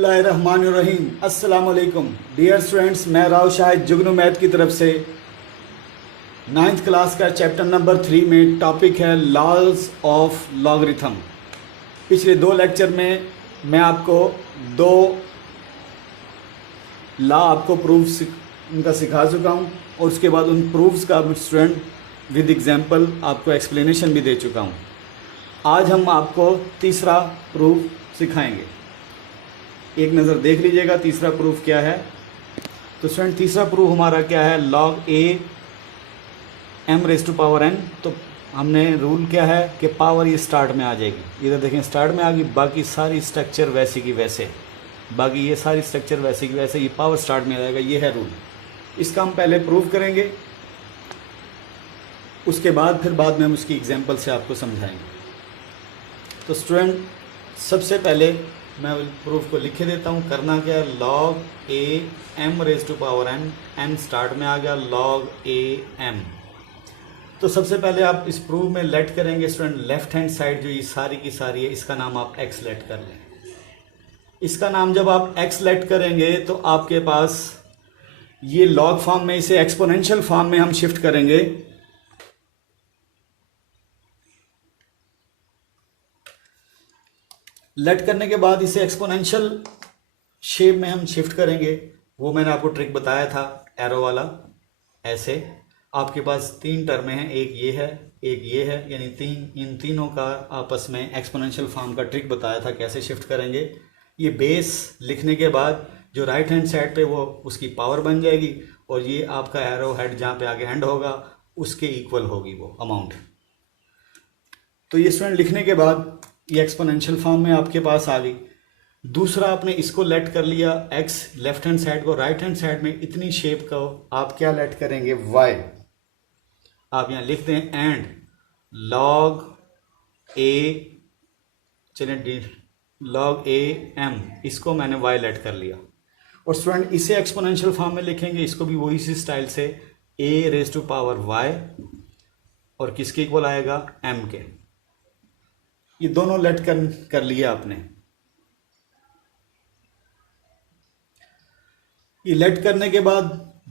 बिस्मिल्लाहिर्रहमानिर्रहीम। अस्सलाम वालेकुम डियर स्टूडेंट्स, मैं राव शाहिद जुगनू मैथ की तरफ से 9th क्लास का चैप्टर नंबर 3 में टॉपिक है लॉज ऑफ लॉगरिथम। पिछले 2 लेक्चर में मैं आपको 2 लॉ आपको प्रूफ उनका सिखा चुका हूँ और उसके बाद उन प्रूफ्स का स्टूडेंट विद एग्जांपल आपको एक्सप्लेनेशन भी दे चुका हूँ। आज हम आपको तीसरा प्रूफ सिखाएंगे। एक नज़र देख लीजिएगा तीसरा प्रूफ क्या है। तो स्टूडेंट तीसरा प्रूफ हमारा क्या है, log a m raise to power n। तो हमने रूल क्या है कि पावर ये स्टार्ट में आ जाएगी, इधर देखें स्टार्ट में आ गई, बाकी सारी स्ट्रक्चर वैसे की वैसे, बाकी ये सारी स्ट्रक्चर वैसे की वैसे, ये पावर स्टार्ट में आ जाएगा। ये है रूल। इसका हम पहले प्रूफ करेंगे, उसके बाद फिर बाद में हम उसकी एग्जांपल से आपको समझाएंगे। तो स्टूडेंट सबसे पहले मैं प्रूफ को लिखे देता हूँ। करना क्या है, log a m raise to power n start में आ गया log a m। तो सबसे पहले आप इस प्रूफ में लेट करेंगे स्टूडेंट लेफ्ट हैंड साइड जो ये सारी की सारी है, इसका नाम आप x लेट कर लें। इसका नाम जब आप x लेट करेंगे तो आपके पास ये लॉग फॉर्म में, इसे एक्सपोनेंशियल फॉर्म में हम शिफ्ट करेंगे। लेट करने के बाद इसे एक्सपोनेंशियल शेप में हम शिफ्ट करेंगे। वो मैंने आपको ट्रिक बताया था एरो वाला। ऐसे आपके पास 3 टर्में हैं, एक ये है एक ये है, यानी इन तीनों का आपस में एक्सपोनेंशियल फॉर्म का ट्रिक बताया था कैसे शिफ्ट करेंगे। ये बेस लिखने के बाद जो राइट हैंड साइड पे वो उसकी पावर बन जाएगी और ये आपका एरो हेड जहाँ पे आगे एंड होगा उसके इक्वल होगी वो अमाउंट। तो ये स्टूडेंट लिखने के बाद ये एक्सपोनेंशियल फॉर्म में आपके पास आ गई। दूसरा आपने इसको लेट कर लिया x लेफ्ट हैंड साइड को, राइट हैंड साइड में इतनी शेप को आप क्या लेट करेंगे, y। आप यहाँ लिख दें एंड log a, चलिए log a m, इसको मैंने y लेट कर लिया। और स्टूडेंट इसे एक्सपोनेंशियल फॉर्म में लिखेंगे, इसको भी वही सी स्टाइल से a raise to power y और किसके इक्वल आएगा, m के। ये दोनों लेट कर लिया आपने। ये लेट करने के बाद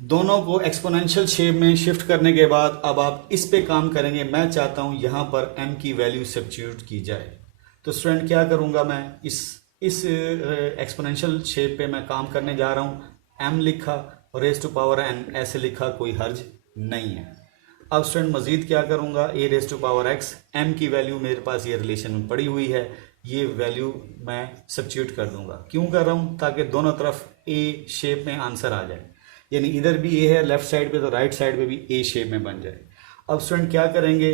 दोनों को एक्सपोनेंशियल शेप में शिफ्ट करने के बाद अब आप इस पे काम करेंगे। मैं चाहता हूं यहां पर m की वैल्यू सब्स्टिट्यूट की जाए। तो स्टूडेंट क्या करूंगा, मैं इस एक्सपोनेंशियल शेप पे मैं काम करने जा रहा हूं। m लिखा और रेज़ टू पावर n ऐसे लिखा, कोई हर्ज नहीं है। अब स्टूडेंट मजीद क्या करूंगा, a raise to power x, m की वैल्यू मेरे पास ये रिलेशन में पड़ी हुई है, ये वैल्यू मैं सब्स्टिट्यूट कर दूंगा। क्यों कर रहा हूं, ताकि दोनों तरफ a शेप में आंसर आ जाए, यानी इधर भी a है लेफ्ट साइड पे तो राइट साइड पे भी a शेप में बन जाए। अब स्टूडेंट क्या करेंगे,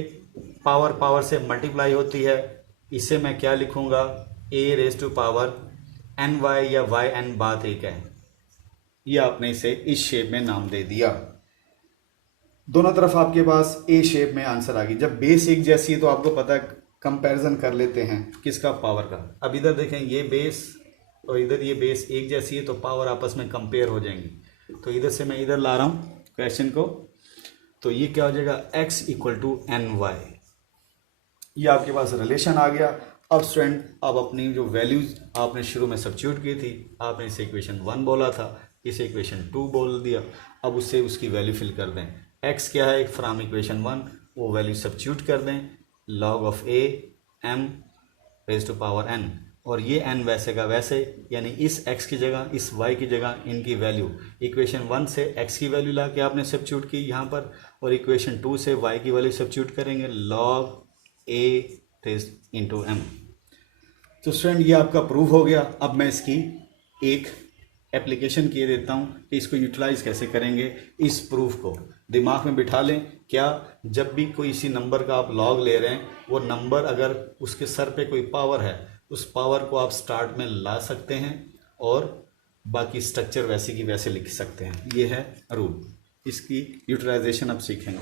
पावर से मल्टीप्लाई होती है, इसे मैं क्या लिखूंगा, a raise to power ny या yn, बात एक है। ये आपने इसे इस शेप में नाम दे दिया। दोनों तरफ आपके पास ए शेप में आंसर आ गई। जब बेस एक जैसी है तो आपको पता है कंपैरिजन कर लेते हैं किसका, पावर का। अब इधर देखें ये बेस और इधर ये बेस एक जैसी है तो पावर आपस में कंपेयर हो जाएंगी। तो इधर से मैं इधर ला रहा हूँ क्वेश्चन को, तो ये क्या हो जाएगा, x इक्वल टू ny। ये आपके पास रिलेशन आ गया। अब स्टूडेंट अब अपनी जो वैल्यूज आपने शुरू में सब्स्टिट्यूट की थी, आपने इसे इक्वेशन 1 बोला था, इसे इक्वेशन 2 बोल दिया। अब उससे उसकी वैल्यू फिल कर दें। x क्या है फ्रॉम इक्वेशन 1, वो वैल्यू सब्स्टिट्यूट कर दें, log of a m raise to power n, और ये n वैसे का वैसे, यानी इस x की जगह इस y की जगह इनकी वैल्यू इक्वेशन 1 से x की वैल्यू ला के आपने सब्स्टिट्यूट की यहाँ पर, और इक्वेशन 2 से y की वैल्यू सब्स्टिट्यूट करेंगे, log a raise into m। तो स्टूडेंट ये आपका प्रूफ हो गया। अब मैं इसकी एक एप्लीकेशन किए देता हूँ कि इसको यूटिलाइज कैसे करेंगे। इस प्रूफ को दिमाग में बिठा लें। क्या, जब भी कोई इसी नंबर का आप लॉग ले रहे हैं, वो नंबर अगर उसके सर पे कोई पावर है, उस पावर को आप स्टार्ट में ला सकते हैं और बाकी स्ट्रक्चर वैसे की वैसे लिख सकते हैं। ये है रूल। इसकी यूटिलाइजेशन अब सीखेंगे।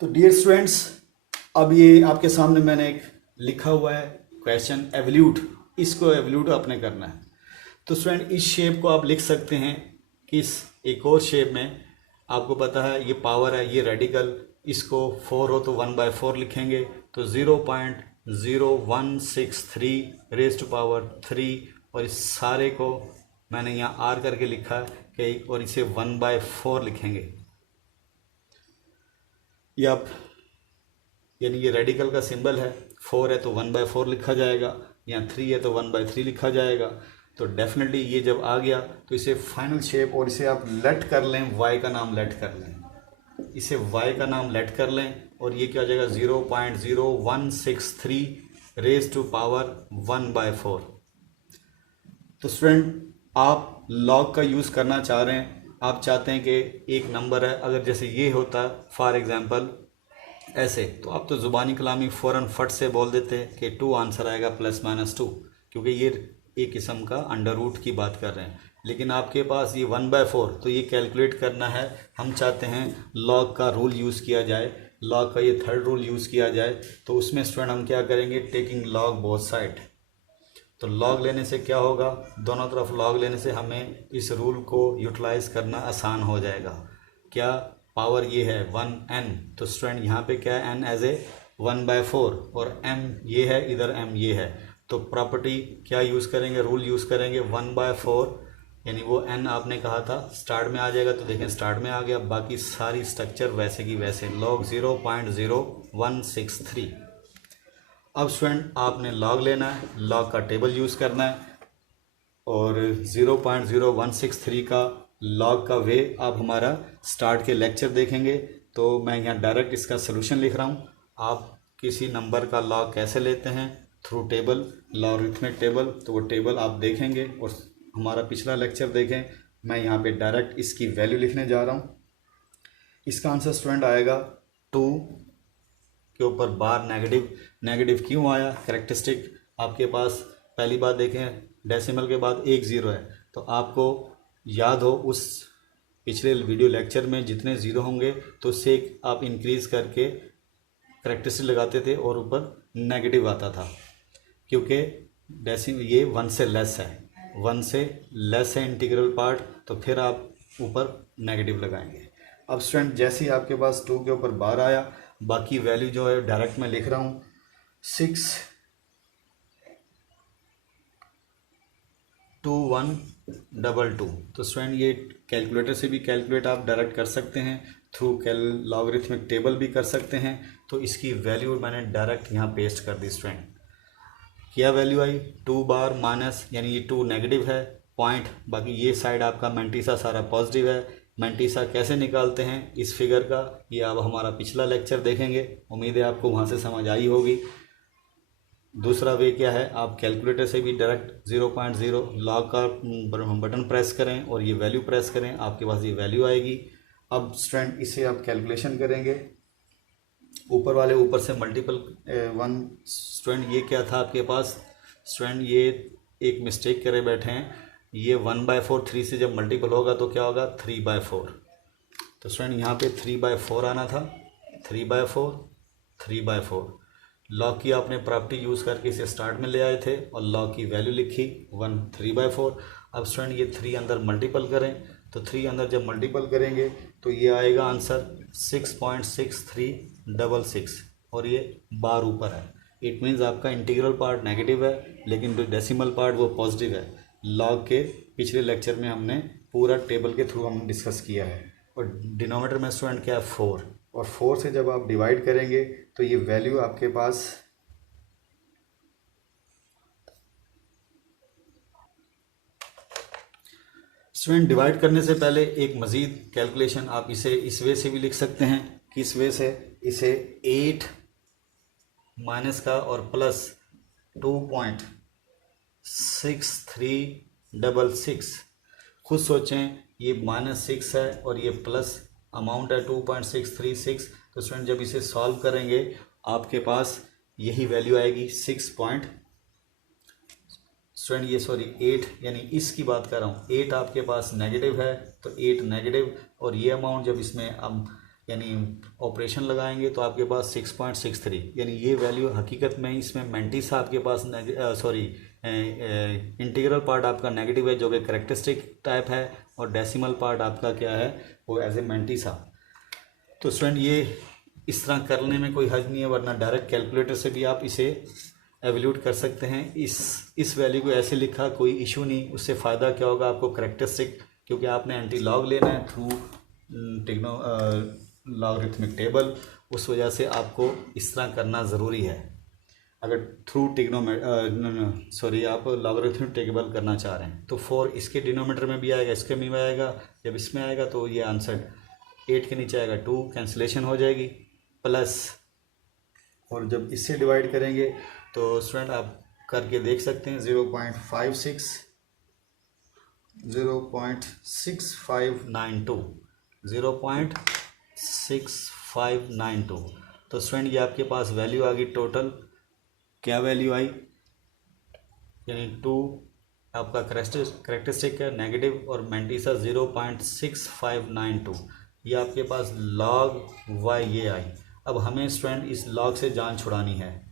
तो डियर स्टूडेंट्स, अब ये आपके सामने मैंने एक लिखा हुआ है क्वेश्चन एवल्यूट, इसको एवल्यूट आपने करना है। तो स्टूडेंट इस शेप को आप लिख सकते हैं कि इस एक और शेप में, आपको पता है ये पावर है, ये रेडिकल, इसको 4 हो तो 1/4 लिखेंगे, तो 0163 रेज टू पावर 3 और इस सारे को मैंने यहाँ आर करके लिखा है कि और इसे 1/4 लिखेंगे। ये आप यानी ये रेडिकल का सिंबल है, 4 है तो 1/4 लिखा जाएगा, यहाँ 3 है तो 1/3 लिखा जाएगा। तो डेफिनेटली ये जब आ गया तो इसे फाइनल शेप और इसे आप लेट कर लें, y का नाम लेट कर लें, इसे y का नाम लेट कर लें और ये क्या हो जाएगा 0.0163 रेज टू पावर 1/4। तो स्टूडेंट आप लॉग का यूज़ करना चाह रहे हैं, आप चाहते हैं कि एक नंबर है, अगर जैसे ये होता फॉर एग्जांपल ऐसे, तो आप तो ज़ुबानी कलामी फ़ौरन फट से बोल देते हैं कि 2 आंसर आएगा +-2, क्योंकि ये एक किस्म का अंडर रूट की बात कर रहे हैं। लेकिन आपके पास ये 1/4, तो ये कैलकुलेट करना है, हम चाहते हैं लॉग का रूल यूज़ किया जाए, लॉग का ये थर्ड रूल यूज़ किया जाए। तो उसमें स्टूडेंट हम क्या करेंगे, टेकिंग लॉग बोथ साइड। तो लॉग लेने से क्या होगा, दोनों तरफ लॉग लेने से हमें इस रूल को यूटिलाइज करना आसान हो जाएगा। क्या पावर ये है 1n, तो स्टूडेंट यहाँ पे क्या है n एज ए 1/4 और m ये है, इधर m ये है। तो प्रॉपर्टी क्या यूज़ करेंगे, रूल यूज़ करेंगे 1/4, यानी वो n आपने कहा था स्टार्ट में आ जाएगा, तो देखें स्टार्ट में आ गया, बाकी सारी स्ट्रक्चर वैसे की वैसे, लॉग 0.0163। अब स्टूडेंट आपने लॉग लेना है, लॉग का टेबल यूज़ करना है और 0.0163 का लॉग का वे आप हमारा स्टार्ट के लेक्चर देखेंगे। तो मैं यहाँ डायरेक्ट इसका सलूशन लिख रहा हूँ। आप किसी नंबर का लॉग कैसे लेते हैं, थ्रू टेबल, लॉगरिथमिक टेबल, तो वो टेबल आप देखेंगे और हमारा पिछला लेक्चर देखें। मैं यहाँ पे डायरेक्ट इसकी वैल्यू लिखने जा रहा हूँ। इसका आंसर स्टूडेंट आएगा 2 के ऊपर बार नेगेटिव। नेगेटिव क्यों आया, कैरेक्टरिस्टिक आपके पास पहली बात देखें, डेसिमल के बाद एक ज़ीरो है, तो आपको याद हो उस पिछले वीडियो लेक्चर में जितने ज़ीरो होंगे तो उससे आप इंक्रीज़ करके कैरेक्टरिस्टिक लगाते थे और ऊपर नेगेटिव आता था, क्योंकि डेसिमल ये 1 से लेस है, 1 से लेस है इंटीग्रल पार्ट, तो फिर आप ऊपर नेगेटिव लगाएंगे। अब स्टूडेंट जैसे ही आपके पास 2 के ऊपर बार आया, बाकी वैल्यू जो है डायरेक्ट मैं लिख रहा हूँ 62122। तो स्टूडेंट ये कैलकुलेटर से भी कैलकुलेट आप डायरेक्ट कर सकते हैं, थ्रू लॉगरिथमिक टेबल भी कर सकते हैं। तो इसकी वैल्यू मैंने डायरेक्ट यहाँ पेस्ट कर दी स्टूडेंट। क्या वैल्यू आई, 2 बार माइनस, यानी ये 2 नेगेटिव है पॉइंट, बाकी ये साइड आपका मेंटीसा सारा पॉजिटिव है। मेंटीसा कैसे निकालते हैं इस फिगर का, ये आप हमारा पिछला लेक्चर देखेंगे, उम्मीद है आपको वहाँ से समझ आई होगी। दूसरा वे क्या है, आप कैलकुलेटर से भी डायरेक्ट 0.0 लॉग का बटन प्रेस करें और ये वैल्यू प्रेस करें, आपके पास ये वैल्यू आएगी। अब स्टूडेंट इसे आप कैलकुलेशन करेंगे, ऊपर वाले ऊपर से मल्टीपल 1। स्टूडेंट ये क्या था आपके पास, स्टूडेंट ये एक मिस्टेक करे बैठे हैं, ये 1/4 3 से जब मल्टीपल होगा तो क्या होगा 3/4। तो स्टूडेंट यहाँ पे 3/4 आना था, 3/4 लॉग की आपने प्रॉपर्टी यूज़ करके इसे स्टार्ट में ले आए थे और लॉग की वैल्यू लिखी 3/4। अब स्टूडेंट ये 3 अंदर मल्टीपल करें, तो 3 अंदर जब मल्टीपल करेंगे तो ये आएगा आंसर 6.6366 और ये बार ऊपर है। इट मीन्स आपका इंटीग्रल पार्ट नेगेटिव है लेकिन जो डेसिमल पार्ट वो पॉजिटिव है। लॉग के पिछले लेक्चर में हमने पूरा टेबल के थ्रू हमने डिस्कस किया है। और डिनोमिनेटर में स्टूडेंट क्या है 4, और 4 से जब आप डिवाइड करेंगे तो ये वैल्यू आपके पास स्टूडेंट डिवाइड करने से पहले एक मज़ीद कैलकुलेशन आप इसे इस वे से भी लिख सकते हैं। किस वे से, इसे 8 माइनस का और प्लस 2.6366। खुद सोचें, ये -6 है और ये प्लस अमाउंट है 2.636। तो स्टूडेंट जब इसे सॉल्व करेंगे आपके पास यही वैल्यू आएगी 8, यानी इसकी बात कर रहा हूँ, 8 आपके पास नेगेटिव है तो 8 नेगेटिव, और ये अमाउंट जब इसमें अब यानी ऑपरेशन लगाएंगे तो आपके पास 6.63, यानी ये वैल्यू हकीकत में इसमें मेंटीसा आपके पास इंटीग्रल पार्ट आपका नेगेटिव है जो कि कैरेक्टरिस्टिक टाइप है, और डेसिमल पार्ट आपका क्या है वो एज ए मेंटीसा। तो स्टूडेंट ये इस तरह करने में कोई हर्ज नहीं है, वरना डायरेक्ट कैलकुलेटर से भी आप इसे एवल्यूट कर सकते हैं। इस वैल्यू को ऐसे लिखा, कोई इशू नहीं। उससे फ़ायदा क्या होगा आपको, करैक्टरिस्टिक, क्योंकि आपने एंटी लॉग लेना है थ्रू लॉगरिथमिक टेबल, उस वजह से आपको इस तरह करना ज़रूरी है। अगर थ्रू आप लॉगरिथमिक टेबल करना चाह रहे हैं तो 4 इसके डिनोमीटर में भी आएगा, इसके में भी आएगा। जब इसमें आएगा तो ये आंसर 8 के नीचे आएगा 2, कैंसिलेशन हो जाएगी, प्लस, और जब इससे डिवाइड करेंगे तो स्टूडेंट आप करके देख सकते हैं 0.6592 0.6592। तो स्टूडेंट ये आपके पास वैल्यू आ गई। टोटल क्या वैल्यू आई, यानी 2 आपका करेक्टरिस्टिक है नेगेटिव और मैंटिसा 0.6592, ये आपके पास लॉग वाई ये आई। अब हमें स्टूडेंट इस लॉग से जान छुड़ानी है,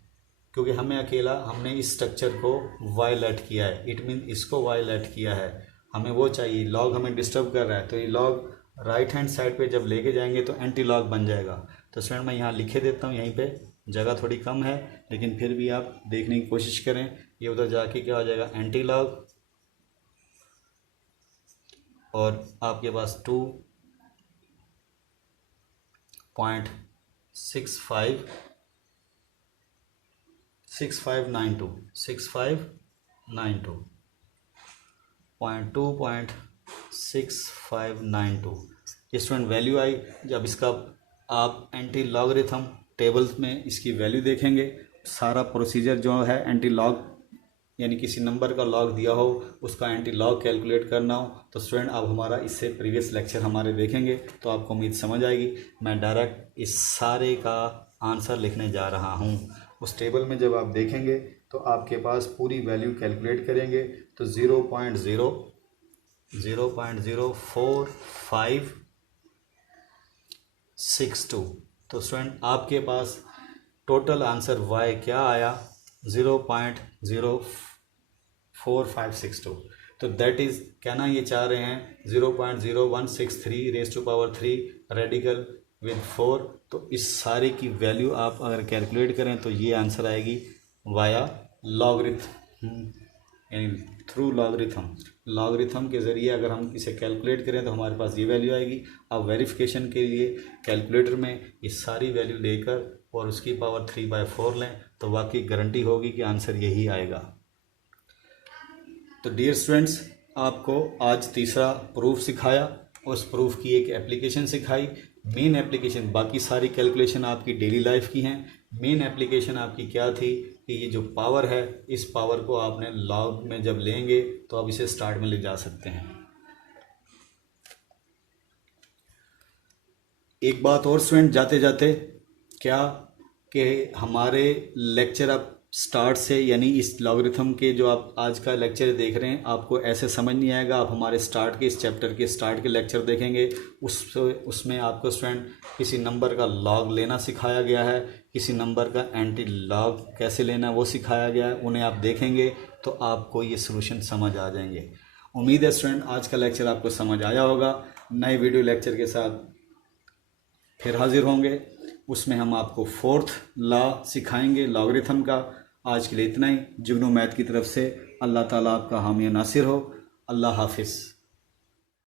क्योंकि हमने इस स्ट्रक्चर को वायलेट किया है, इट मीन इसको वायलेट किया है, हमें वो चाहिए। लॉग हमें डिस्टर्ब कर रहा है, तो ये लॉग राइट हैंड साइड पे जब लेके जाएंगे तो एंटी लॉग बन जाएगा। तो स्टूडेंट मैं यहाँ लिखे देता हूँ, यहीं पे जगह थोड़ी कम है, लेकिन फिर भी आप देखने की कोशिश करें। ये उधर जाके क्या हो जाएगा, एंटी लॉग, और आपके पास 2.6592 ये स्टूडेंट वैल्यू आई। जब इसका आप एंटी लॉगरिथम टेबल्स में इसकी वैल्यू देखेंगे, सारा प्रोसीजर जो है एंटी लॉग, यानी किसी नंबर का लॉग दिया हो उसका एंटी लॉग कैलकुलेट करना हो, तो स्टूडेंट आप हमारा इससे प्रीवियस लेक्चर हमारे देखेंगे तो आपको उम्मीद समझ आएगी। मैं डायरेक्ट इस सारे का आंसर लिखने जा रहा हूँ। उस टेबल में जब आप देखेंगे तो आपके पास पूरी वैल्यू कैलकुलेट करेंगे तो 0.04562। तो स्टूडेंट आपके पास टोटल आंसर y क्या आया, 0.04562। तो दैट इज़, कहना ये चाह रहे हैं 0.0163 raise to power 3 radical with 4। तो इस सारे की वैल्यू आप अगर कैलकुलेट करें तो ये आंसर आएगी वाया लॉगरिथम, यानी थ्रू लॉगरिथम के ज़रिए अगर हम इसे कैलकुलेट करें तो हमारे पास ये वैल्यू आएगी। अब वेरिफिकेशन के लिए कैलकुलेटर में ये सारी वैल्यू लेकर और उसकी पावर 3/4 लें तो वाकई गारंटी होगी कि आंसर यही आएगा। तो डियर स्टूडेंट्स, आपको आज तीसरा प्रूफ सिखाया, उस प्रूफ की एक एप्लीकेशन सिखाई। मेन एप्लीकेशन, बाकी सारी कैलकुलेशन आपकी डेली लाइफ की हैं, मेन एप्लीकेशन आपकी क्या थी कि ये जो पावर है, इस पावर को आपने लॉग में जब लेंगे तो आप इसे स्टार्ट में ले जा सकते हैं। एक बात और स्टूडेंट जाते जाते, क्या कि हमारे लेक्चर आप स्टार्ट से, यानी इस लॉगरिथम के जो आप आज का लेक्चर देख रहे हैं, आपको ऐसे समझ नहीं आएगा। आप हमारे स्टार्ट के, इस चैप्टर के स्टार्ट के लेक्चर देखेंगे, उसमें आपको स्टूडेंट किसी नंबर का लॉग लेना सिखाया गया है, किसी नंबर का एंटी लॉग कैसे लेना वो सिखाया गया है। उन्हें आप देखेंगे तो आपको ये सॉल्यूशन समझ आ जाएंगे। उम्मीद है स्टूडेंट आज का लेक्चर आपको समझ आया होगा। नए वीडियो लेक्चर के साथ फिर हाजिर होंगे, उसमें हम आपको 4th लॉ सिखाएंगे लॉगरिथम का। आज के लिए इतना ही। जुगनू मैथ की तरफ से अल्लाह ताला आपका हामी नासिर हो। अल्लाह हाफिज़।